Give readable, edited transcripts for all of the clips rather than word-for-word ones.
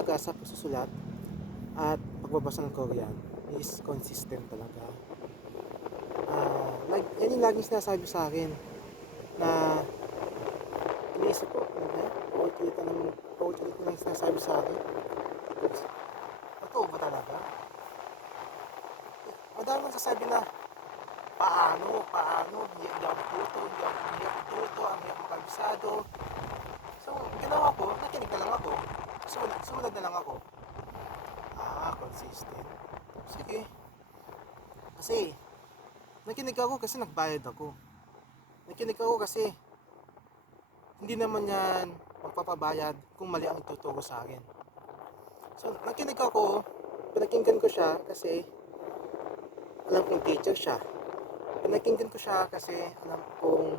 talaga sa pagsusulat at pagbabasa ng Korean is consistent talaga. Yan yung laging sinasabi sa akin na iniisip ko, paulit-ulit na lang sinasabi sa akin. Totoo ba talaga? Madami nagsasabi na, paano, hindi ako matuto, ang hirap makabisado. So, ginawa ko, nakinig na lang ako. Sumunod na lang ako. Consistent. Sige. Kasi, nakinig ako kasi nagbayad ako. Nakinig ako kasi, hindi naman yan magpapabayad kung mali ang ituturo sa akin. So, nakinig ako, pinakinggan ko siya kasi alam kong teacher siya. Pinakinggan ko siya kasi alam kong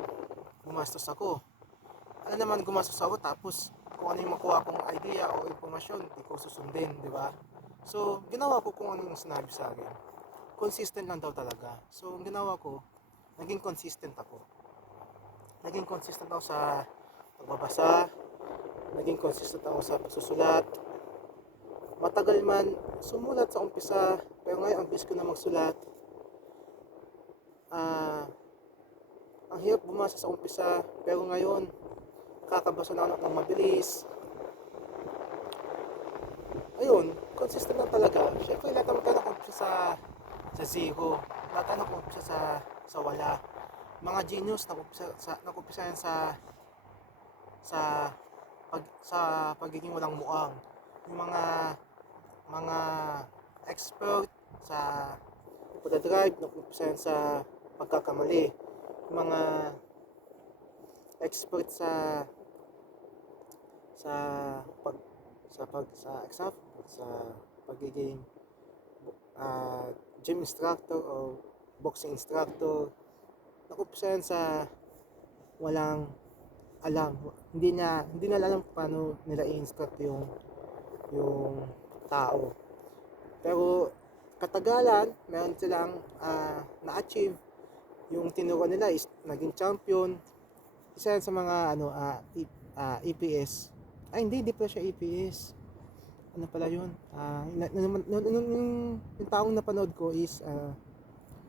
gumastos ako. Alam naman gumastos ako tapos kung ano yung makuha kong idea o informasyon, hindi ko susundin, di ba? So, ginawa ko kung ano yung sinabi sa akin. Consistent lang daw talaga. So, ang ginawa ko, naging consistent ako. Naging consistent ako sa pagbabasa, naging consistent ako sa pagsusulat. Matagal man sumulat sa umpisa, pero ngayon ang bilis ko na magsulat. Ang hirap bumasa sa umpisa, pero ngayon kakabasa na ako ng mabilis. Ayun, consistent lang talaga. Siyempre, lahat naman tayo nakumpisa sa zero. Lahat tayo nakumpisa sa wala. Mga genius nakumpisa yan sa pagiging walang muang. Yung mga expert sa pagdadrive, nakumpisa yan sa pagkakamali. Yung mga expert sa exam, sa pagiging gym instructor o boxing instructor, nakumpisa yan sa walang alam. Hindi na alam paano nila i-instruct yung tao. Pero katagalan, meron silang na-achieve. Yung tinuro nila is naging champion. Isa yan sa mga EPS. Hindi pala siya EPS. Ano pala yun? Yung taong napanood ko is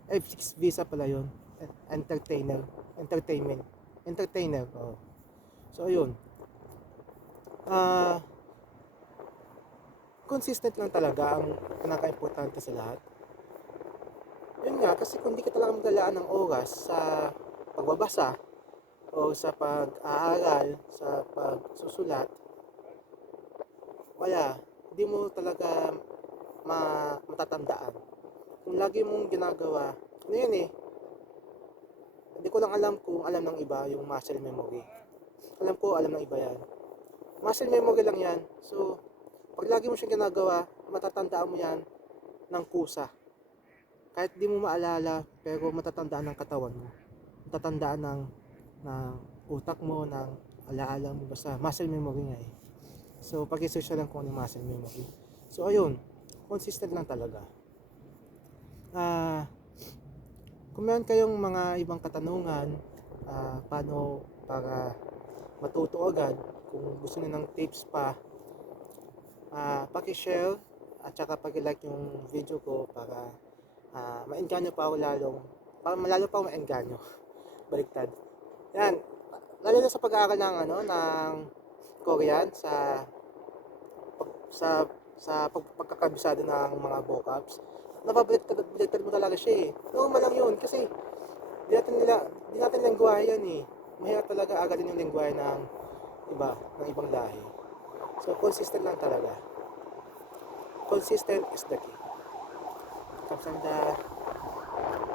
F6 visa pala yun. Entertainer. Oh. So, ayun. Consistent lang talaga ang pinaka-importante sa lahat. Yun nga, kasi kung di ka talaga maglalaan ng oras sa pagbabasa o sa pag-aaral, sa pagsusulat, wala, hindi mo talaga matatandaan. Kung lagi mong ginagawa, ano yun hindi ko lang alam kung alam ng iba yung muscle memory. Alam ko, alam ng iba yan. Muscle memory lang yan. So, pag lagi mo siyang ginagawa, matatandaan mo yan ng kusa. Kahit di mo maalala, pero matatandaan ng katawan mo. Matatandaan ng utak mo, ng alaala mo. Basta muscle memory nga So, pag-research lang kung ano yung muscle memory. So, ayun. Consistent lang talaga. Kung meron kayong mga ibang katanungan, paano para matuto agad, kung gusto niyo ng tips pa, paki-share at saka paki-like yung video ko para maengganyo pa ako para malalo pa ako maengganyo. Baliktad. Yan. Lalo na sa pag-aaral ng Korean, sa pagkakabisado ng mga vocabs. Nababaliktad mo talaga siya Normal lang yun kasi di natin lengguwahe yan Mahirap talaga agalin yung lengguwahe ng ibang lahi. So, consistent lang talaga. Consistent is the key. Kamsahamnida.